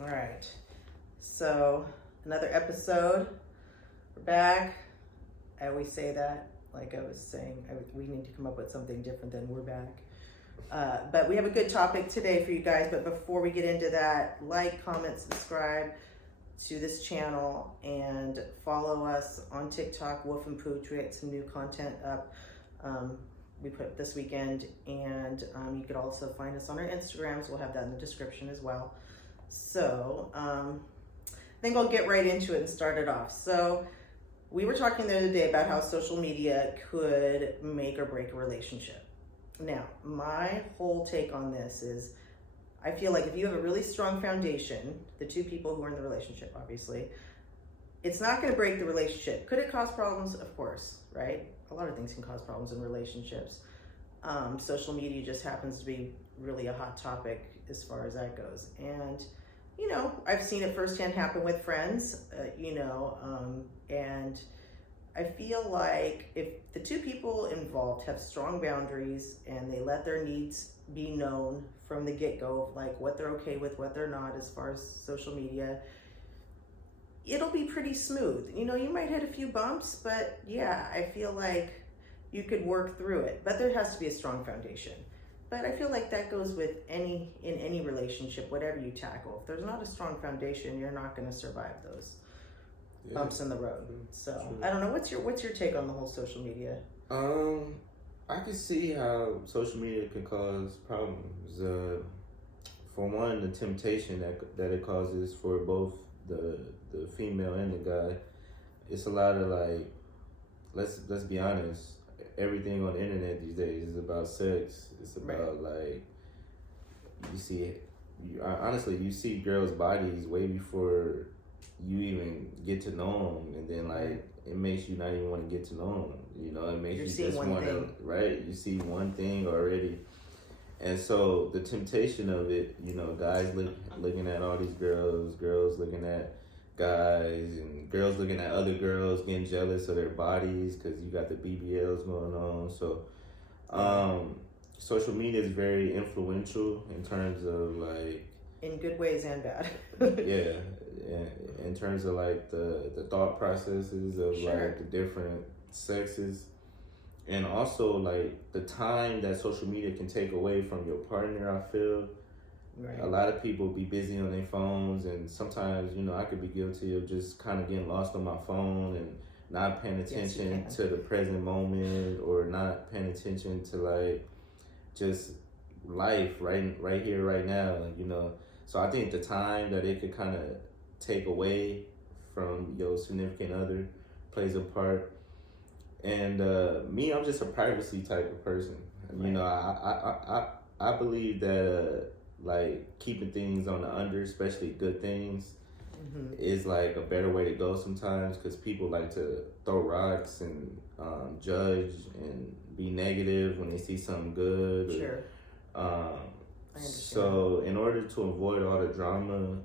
All right. So, another episode. We're back. I always say that, like I was saying, we need to come up with something different than we're back. But we have a good topic today for you guys. But before we get into that, like, comment, subscribe to this channel, and follow us on TikTok, Wolf&Pooch. We had some new content up. We put this weekend, and you could also find us on our Instagrams. We'll have that in the description as well. So I think I'll get right into it and start it off. So we were talking the other day about how social media could make or break a relationship. Now, my whole take on this is, I feel like if you have a really strong foundation, the two people who are in the relationship, obviously, it's not going to break the relationship. Could it cause problems? Of course, right? A lot of things can cause problems in relationships. Social media just happens to be really a hot topic as far as that goes. And, you know, I've seen it firsthand happen with friends, and I feel like if the two people involved have strong boundaries and they let their needs be known from the get-go, like what they're okay with, what they're not as far as social media, it'll be pretty smooth. You know, you might hit a few bumps, but yeah, I feel like you could work through it, but there has to be a strong foundation. But I feel like that goes with in any relationship, whatever you tackle. If there's not a strong foundation, you're not going to survive those bumps in the road. So true. I don't know. What's your take on the whole social media? I can see how social media can cause problems. For one, the temptation that it causes for both the female and the guy. It's a lot of like, let's be honest. Everything on the internet these days is about sex. It's about like, honestly, you see girls' bodies way before you even get to know them, and then like it makes you not even want to get to know them. You know, it makes you just want to, right? You see one thing already, and so the temptation of it, you know, guys looking at all these girls looking at guys, and girls looking at other girls, getting jealous of their bodies because you got the BBLs going on. So, social media is very influential in terms of like, in good ways and bad. Yeah, in terms of like the thought processes of like the different sexes, and also like the time that social media can take away from your partner. I feel a lot of people be busy on their phones, and sometimes, you know, I could be guilty of just kind of getting lost on my phone and not paying attention to the present moment, or not paying attention to like just life right here, right now, you know. So I think the time that it could kind of take away from your significant other plays a part. And me, I'm just a privacy type of person. You know, I believe that like keeping things on the under, especially good things, is like a better way to go sometimes, because people like to throw rocks and judge and be negative when they see something good. So in order to avoid all the drama,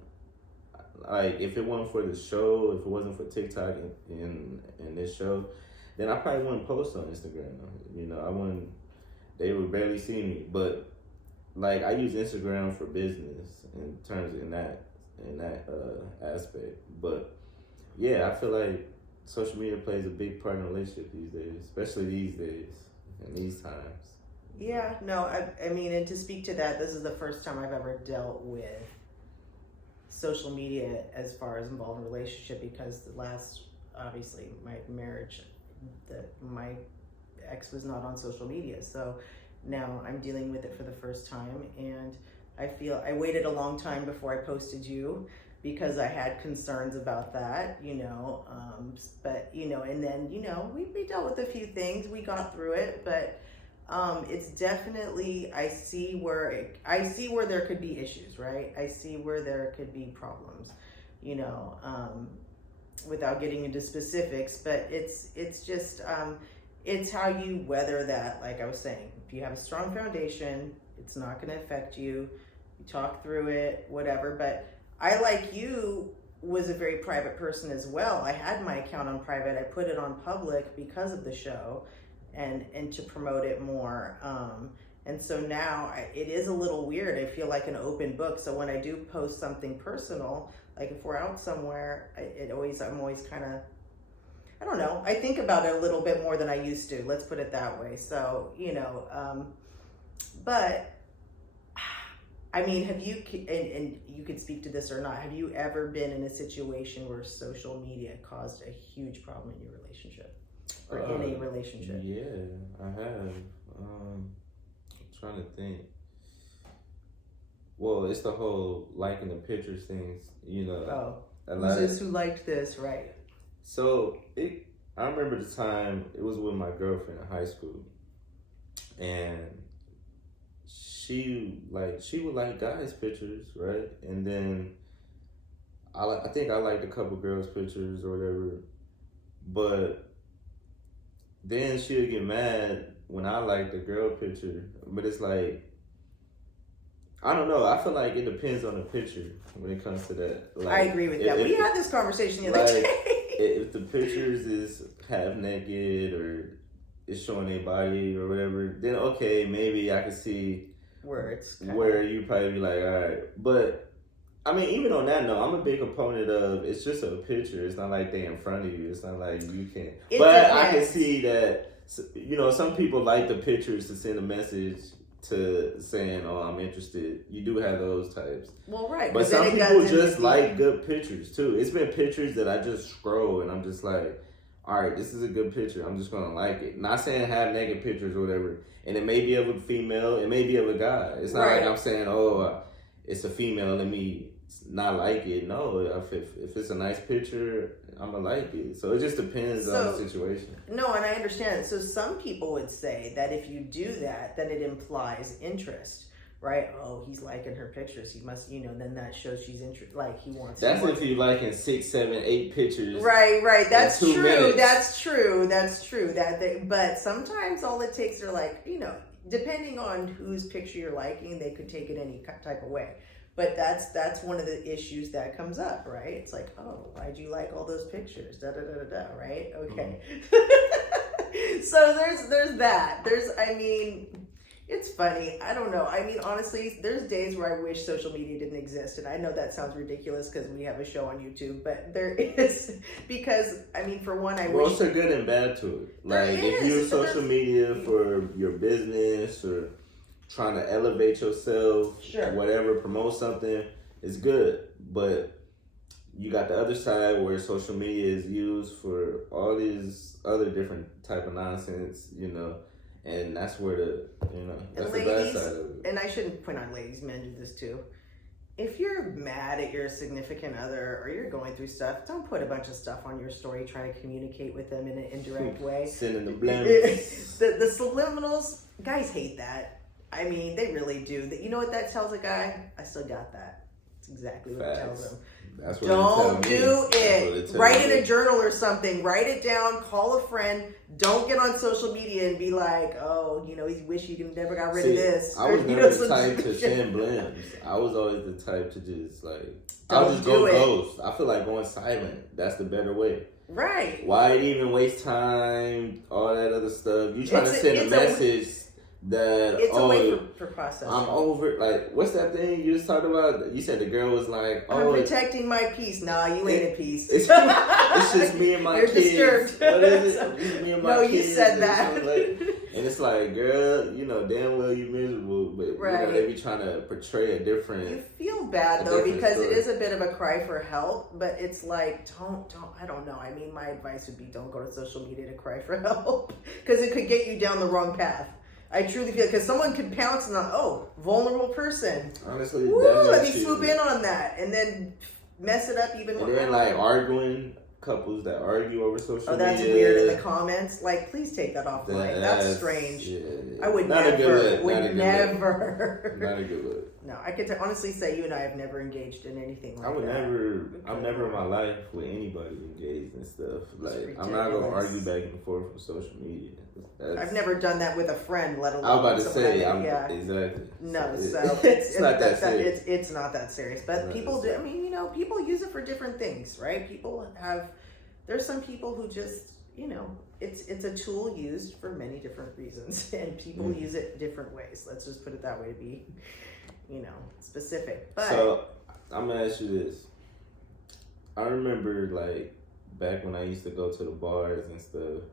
like if it wasn't for the show, if it wasn't for TikTok and this show, then I probably wouldn't post on Instagram. You know, I wouldn't. They would barely see me. But like I use Instagram for business in terms in that aspect. But yeah, I feel like social media plays a big part in a relationship these days, especially these days and these times. Yeah, no, I mean, and to speak to that, this is the first time I've ever dealt with social media as far as involved in a relationship, because the last, obviously, my marriage, my ex was not on social media. So now I'm dealing with it for the first time, and I feel I waited a long time before I posted you because I had concerns about that, you know, but, you know, and then, you know, we dealt with a few things, we got through it, but it's definitely, I see where there could be issues, right? I see where there could be problems, you know, without getting into specifics, but it's just, it's how you weather that. Like I was saying, if you have a strong foundation, it's not going to affect you. You talk through it, whatever. But I, like you, was a very private person as well. I had my account on private. I put it on public because of the show, and to promote it more. And so now it is a little weird. I feel like an open book. So when I do post something personal, like if we're out somewhere, I'm always kind of, I don't know. I think about it a little bit more than I used to. Let's put it that way. So, but I mean, have you, and you could speak to this or not, have you ever been in a situation where social media caused a huge problem in your relationship or in a relationship? Yeah, I have. I'm trying to think. Well, it's the whole liking the pictures things, Oh, who's this who liked this, right? So I remember the time it was with my girlfriend in high school, and she would like guys' pictures, right? And then I think I liked a couple girls' pictures or whatever, but then she would get mad when I liked the girl picture. But it's like, I don't know. I feel like it depends on the picture when it comes to that. Like, I agree with that. We had this conversation the other day. If the pictures is half naked or it's showing their body or whatever, then okay, maybe I can see where you probably be like, all right. But I mean, even on that note, I'm a big opponent of it's just a picture. It's not like they in front of you. It's not like you can. But I can see that, some people like the pictures to send a message to saying, oh, I'm interested. You do have those types. Well, right. But some people just like good pictures too. It's been pictures that I just scroll and I'm just like, all right, this is a good picture. I'm just going to like it. Not saying have naked pictures or whatever. And it may be of a female. It may be of a guy. It's not like I'm saying, it's a female. Let me not like it. No, if it's a nice picture, I'm going to like it. So it just depends on the situation. No, and I understand. So some people would say that if you do that, then it implies interest. Right? Oh, he's liking her pictures. He must, then that shows she's interested. Like he wants. That's if you liking 6, 7, 8 pictures. Right. That's true. Minutes. That's true. But sometimes all it takes are like, depending on whose picture you're liking, they could take it any type of way. But that's one of the issues that comes up, right? It's like, oh, why'd you like all those pictures? Right? Okay. Mm-hmm. So there's that. It's funny. I don't know. I mean, honestly, there's days where I wish social media didn't exist. And I know that sounds ridiculous because we have a show on YouTube, but there is, because, for one, I wish... Well, it's a good and bad to it. Like, if you use social media for your business or trying to elevate yourself, whatever, promote something, it's good. But you got the other side where social media is used for all these other different type of nonsense, and that's where that's the bad side of it. And I shouldn't point on ladies, men do this too. If you're mad at your significant other or you're going through stuff, don't put a bunch of stuff on your story trying to communicate with them in an indirect way. Sending the blims. The subliminals, guys hate that. They really do. You know what that tells a guy? I still got that. That's exactly what it tells him. That's what don't do it. Write it in a journal or something. Write it down. Call a friend. Don't get on social media and be like, oh, you wish you never got rid of this. I was never the type to send blims. I was always the type to just I'll just go ghost. I feel like going silent. That's the better way. Right. Why even waste time? All that other stuff. You trying to send a message that it's a way for processing. I'm over. Like, what's that thing you just talked about? You said the girl was like, I'm protecting my peace. Nah, you ain't at peace. It's just me and my You're kids. Disturbed. What is it? Just me and my kids. No, you said that. And it's like, girl, damn well you miserable, but they be trying to portray a different. You feel bad though because it is a bit of a cry for help, but it's like don't. I don't know. My advice would be don't go to social media to cry for help because it could get you down the wrong path. I truly feel because someone could pounce on, vulnerable person. Honestly, let me swoop in on that and then mess it up even more. And then arguing. Couples that argue over social media. Oh, that's weird in the comments. Like, please take that offline. That's strange. Yeah. I would Not never. Not a good look. No, I could honestly say you and I have never engaged in anything like that. I'm never in my life with anybody engaged in stuff. Like, I'm not gonna argue back and forth on social media. I've never done that with a friend, let alone. I was about to say, exactly. No, so it's not that serious. It's not that serious, but people do. People use it for different things, right? There's some people who just, it's a tool used for many different reasons, and people use it different ways. Let's just put it that way to be, specific. But so I'm gonna ask you this. I remember like back when I used to go to the bars and stuff.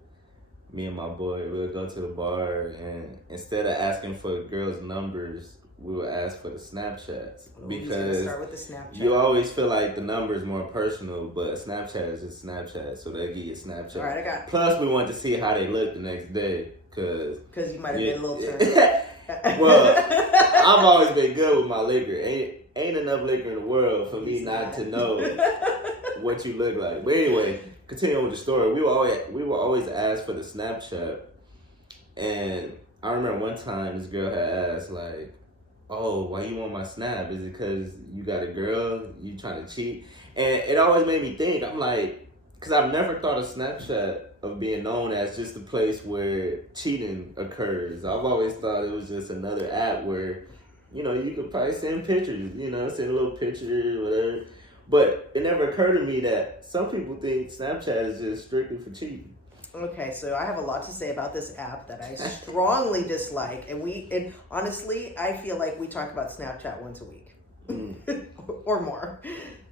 Me and my boy, we would go to the bar, and instead of asking for girls' numbers, we would ask for the Snapchats, because start with the Snapchat. You always feel like the number is more personal, but Snapchat is just Snapchat, so they give you Snapchat. All right, I got. Plus, we want to see how they look the next day, because you might have been a little turned. Well, I've always been good with my liquor. Ain't enough liquor in the world for me not to know what you look like. But anyway, continuing with the story, we were always asked for the Snapchat, and I remember one time this girl had asked like, "Oh, why you want my Snap? Is it because you got a girl? You trying to cheat?" And it always made me think. I'm like, because I've never thought of Snapchat of being known as just a place where cheating occurs. I've always thought it was just another app where, you could probably send pictures, send a little picture, whatever. But it never occurred to me that some people think Snapchat is just strictly for cheating. Okay, so I have a lot to say about this app that I strongly dislike, and honestly, I feel like we talk about Snapchat once a week or more.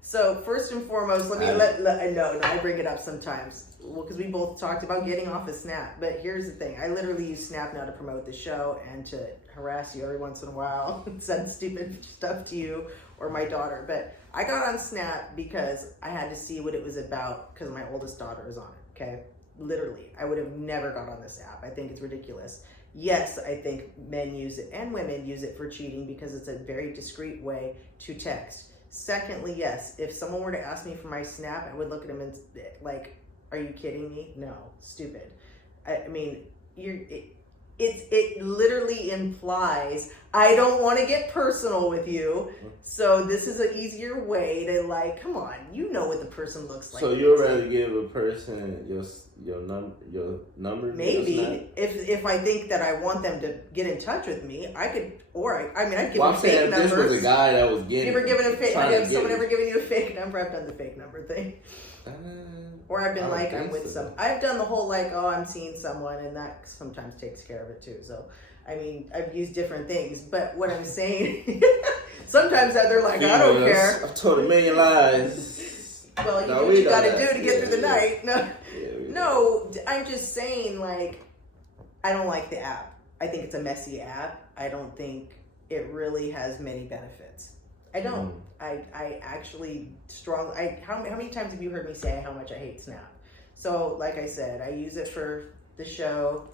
So first and foremost, I bring it up sometimes. Well, because we both talked about getting off of Snap, but here's the thing: I literally use Snap now to promote the show and to harass you every once in a while, and send stupid stuff to you or my daughter. But I got on Snap because I had to see what it was about because my oldest daughter is on it. Okay. Literally, I would have never got on this app. I think it's ridiculous. Yes, I think men use it and women use it for cheating because it's a very discreet way to text. Secondly, yes, if someone were to ask me for my Snap, I would look at them and like, are you kidding me? No, stupid. I mean, it literally implies I don't want to get personal with you, so this is an easier way to like, come on, you know what the person looks like. So you'd rather give a person your number? Maybe if I think that I want them to get in touch with me, I could, or I'd give them fake saying numbers. This was a guy that was getting. You ever given a fake? Have someone ever given you a fake number? I've done the fake number thing. Or I've been like, I'm with some. I've done the whole like, oh, I'm seeing someone, and that sometimes takes care of it too. So, I mean, I've used different things, but what I'm saying, sometimes they're like, I don't care. I've told a million lies. Well, you do what you got to do to get through the night. No, I'm just saying, like, I don't like the app. I think it's a messy app. I don't think it really has many benefits. I don't. I actually how many times have you heard me say how much I hate Snap? So, like I said, I use it for the show.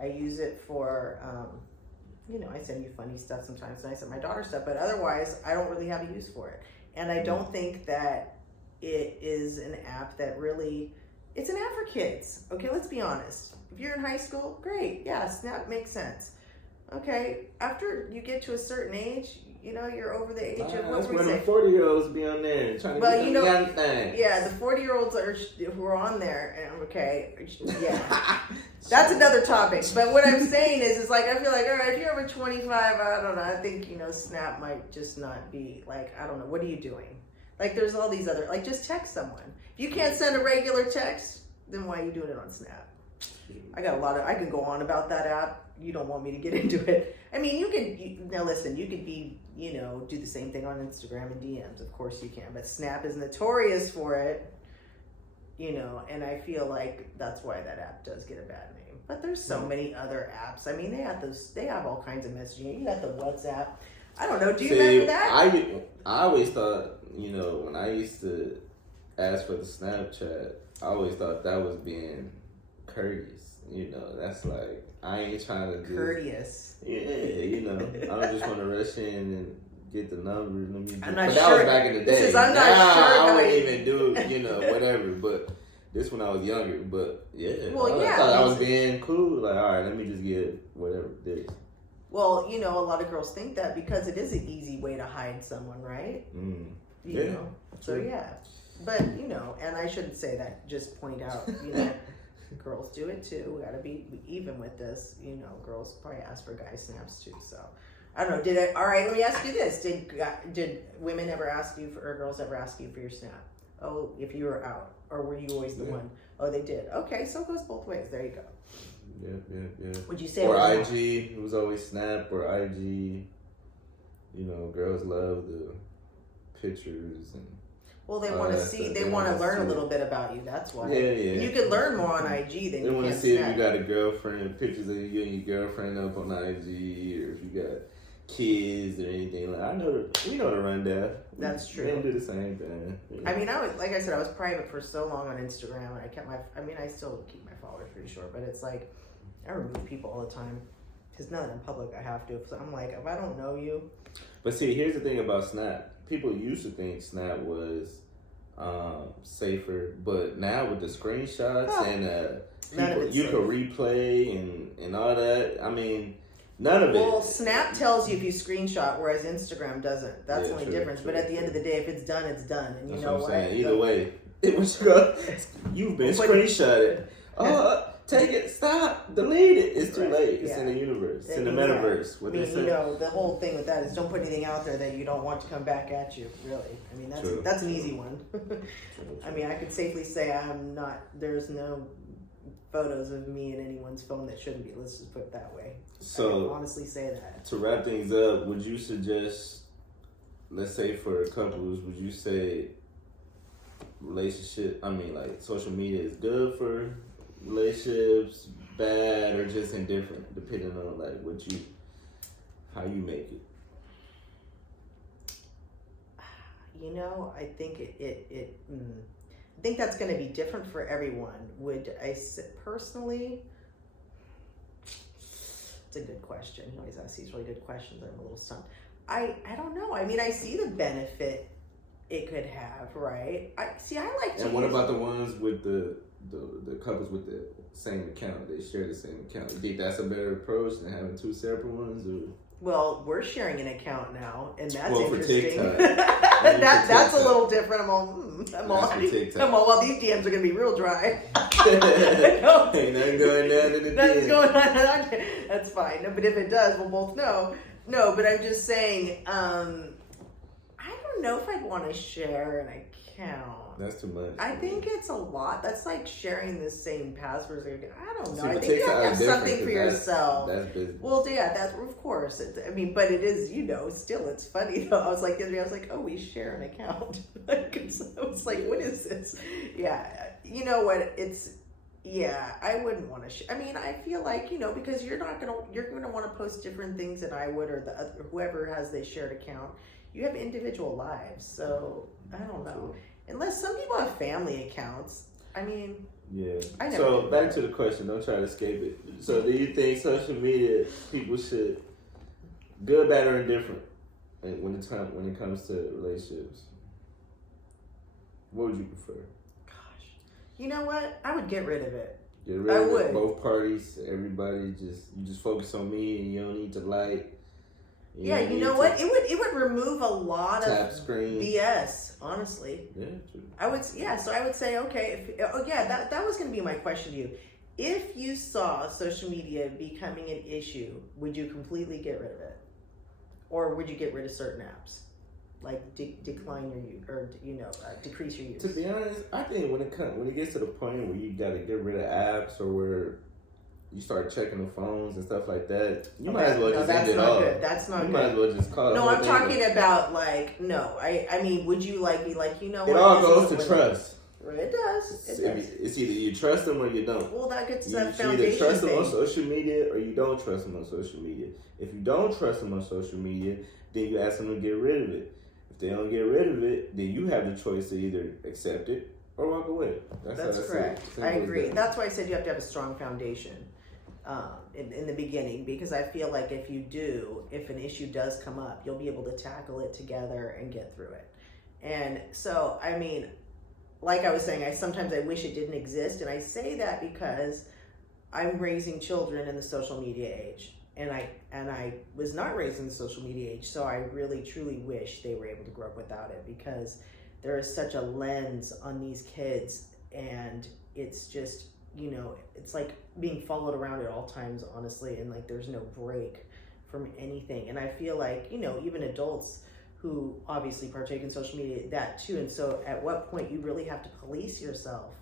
I use it for, I send you funny stuff sometimes, and I send my daughter stuff, but otherwise, I don't really have a use for it. And I don't think that it is an app that really, it's an app for kids. Okay, let's be honest. If you're in high school, great. Yeah, Snap makes sense. Okay, after you get to a certain age, you're over the age of that's when the 40-year-olds be on there trying to get them young things. Yeah, the 40-year-olds who are on there. Okay, yeah, that's another topic. But what I'm saying is like I feel like, all right, if you're over 25, I don't know. I think Snap might just not be like, I don't know. What are you doing? Like, there's all these other, like, just text someone. If you can't send a regular text, then why are you doing it on Snap? I could go on about that app. You don't want me to get into it. I mean, you could be, do the same thing on Instagram and DMs. Of course you can. But Snap is notorious for it, and I feel like that's why that app does get a bad name. But there's so many other apps. I mean, they have all kinds of messaging. You got the WhatsApp. I don't know. Do you remember that? I always thought, when I used to ask for the Snapchat, I always thought that was being courteous. That's like, I ain't trying to do courteous. Yeah, I don't just want to rush in and get the numbers. I'm not but sure. That was back in the day. I'm not sure. I wouldn't even do, whatever. But this when I was younger. But yeah, I thought I was being cool. Like, all right, let me just get whatever this. Well, a lot of girls think that because it is an easy way to hide someone, right? You know. So yeah, but and I shouldn't say that. Just point out, girls do it too. We gotta be even with this. Girls probably ask for guy snaps too. So I don't know. All right, let me ask you this: Did women ever ask you for, or girls ever ask you for your Snap? Oh, if you were out, or were you always the one? Oh, they did. Okay, so it goes both ways. There you go. Yeah. Would you say? Or IG? It was always Snap or IG. You know, girls love the pictures and. Well, they want to see. They want to learn a little bit about you. That's why. Yeah. You can learn more on IG than they you want can to see Snap. if you got a girlfriend, pictures of you and your girlfriend up on IG, or if you got kids or anything. Like we know the rundown. That's true. They do the same thing. Yeah. I mean, I was private for so long on Instagram, and I still keep my followers pretty short, but it's like I remove people all the time because now that I'm public, I have to. So I'm like, if I don't know you. But see, here's the thing about Snap. People used to think Snap was safer, but now with the screenshots and people, you can replay and all that. I mean, none of it. Well, Snap tells you if you screenshot, whereas Instagram doesn't. That's the only difference. But at the end of the day, if it's done, it's done. And you know what? Either way, you've been screenshotted. Take it, stop, delete it. It's too late. It's in the universe. It's in the metaverse. What they say. You know, the whole thing with that is don't put anything out there that you don't want to come back at you, really. I mean, that's an easy one. I mean, I could safely say there's no photos of me in anyone's phone that shouldn't be. Let's just put it that way. So, I can honestly say that. To wrap things up, would you suggest, let's say for couples, would you say social media is good for relationships, bad, or just indifferent, depending on how you make it? You know, I think I think that's going to be different for everyone. Would I personally? It's a good question. He always asks these really good questions. I'm a little stumped. I don't know. I mean, I see the benefit it could have, right? I like to. And what about the ones with the couples with the same account? They share the same account. You think that's a better approach than having two separate ones? Or? Well, we're sharing an account now, and that's interesting. That's a little different. I'm all, well, these DMs are going to be real dry. Ain't nothing going down in the Nothing's going on. That's fine. But if it does, we'll both know. No, but I'm just saying, I don't know if I'd want to share an account. That's too much. I think it's a lot. That's like sharing the same passwords. I don't know. See, I think you have to have something for yourself. That's business. Well, yeah, that's of course. But it is, still it's funny though. I was like the other day, I was like, oh, we share an account. I was like, what is this? Yeah, you know what? I wouldn't want to. I feel like because you're gonna want to post different things than I would, or whoever has the shared account. You have individual lives, so I don't know. Unless some people have family accounts. Yeah. So back to the question. Don't try to escape it. So do you think social media people should, good, bad, or indifferent, when it comes to relationships? What would you prefer? Gosh, you know what? I would get rid of it. Get rid of it. Both parties, everybody. You just focus on me, and you don't need to like. You know what? It would remove a lot of screen. BS, honestly. Yeah, true. So I would say, okay, that was going to be my question to you. If you saw social media becoming an issue, would you completely get rid of it? Or would you get rid of certain apps? Like decline your use, or decrease your use? To be honest, I think when it gets to the point where you got to get rid of apps, or where you start checking the phones and stuff like that, you might as well just end it all. That's not good. You might as well just call it. No, I'm talking about would you be like, It all goes to trust. It does. It's either you trust them or you don't. Well, that gets that foundation. You either trust them on social media or you don't trust them on social media. If you don't trust them on social media, then you ask them to get rid of it. If they don't get rid of it, then you have the choice to either accept it or walk away. That's correct. I agree. That's why I said you have to have a strong foundation. In the beginning, because I feel like if an issue does come up, you'll be able to tackle it together and get through it. And so, like I was saying, sometimes I wish it didn't exist, and I say that because I'm raising children in the social media age, and I was not raised in the social media age, so I really truly wish they were able to grow up without it, because there is such a lens on these kids, and it's just it's like being followed around at all times, honestly, and like there's no break from anything. And I feel like even adults who obviously partake in social media, that too. And so at what point you really have to police yourself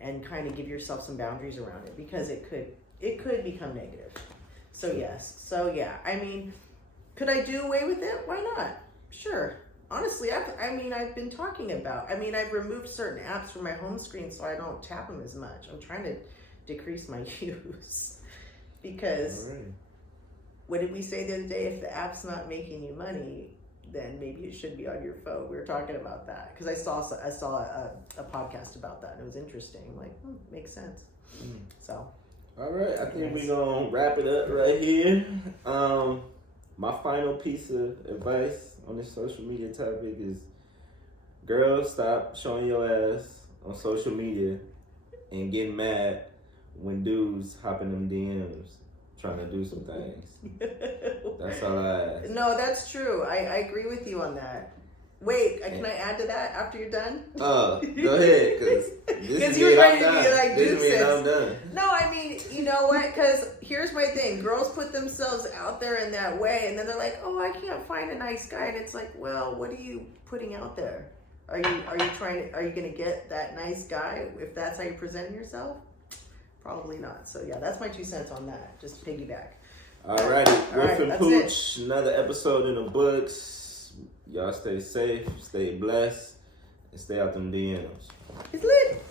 and kind of give yourself some boundaries around it, because it could become negative. So yes. So yeah, I mean, could I do away with it? Why not? Sure. Honestly, I've been talking about, I've removed certain apps from my home screen so I don't tap them as much. I'm trying to decrease my use, because what did we say the other day? If the app's not making you money, then maybe it should be on your phone. We were talking about that because I saw a podcast about that, and it was interesting. Like, makes sense. So, all right, I think we're gonna wrap it up right here. My final piece of advice on this social media topic is, girls, stop showing your ass on social media and getting mad when dudes hop in them DMs trying to do some things. That's all I ask. No, that's true. I agree with you on that. Wait, can I add to that after you're done? Go ahead, because you were ready to be like, I'm done. No, you know what? Because here's my thing: girls put themselves out there in that way, and then they're like, "Oh, I can't find a nice guy," and it's like, well, what are you putting out there? Are you gonna get that nice guy if that's how you're presenting yourself? Probably not. So yeah, that's my 2 cents on that. Just piggyback. Alrighty, Wolf and Pooch, another episode in the books. Y'all stay safe, stay blessed, and stay out them DMs. It's lit.